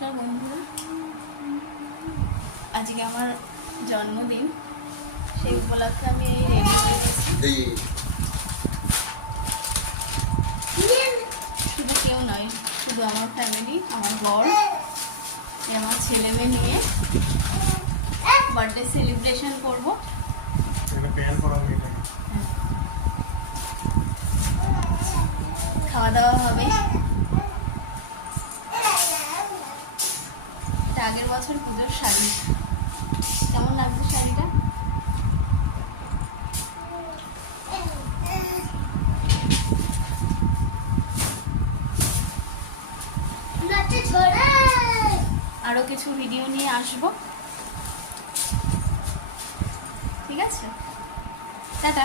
নমস্কার বন্ধুরা, আজকে আমার জন্মদিন। সেই উপলক্ষে আমি এই রেডি হয়ে গেছি। শুধু কেউ নয়, শুধু আমার ফ্যামিলি, আমার বর, আমার ছেলে মেয়ে নিয়ে বার্থডে সেলিব্রেশন করবো। খাওয়া দাওয়া হবে। আগের বছর পুজোর শাড়ি, কেমন লাগছে শাড়িটা? আরো কিছু ভিডিও নিয়ে আসবো, ঠিক আছে? টাটা।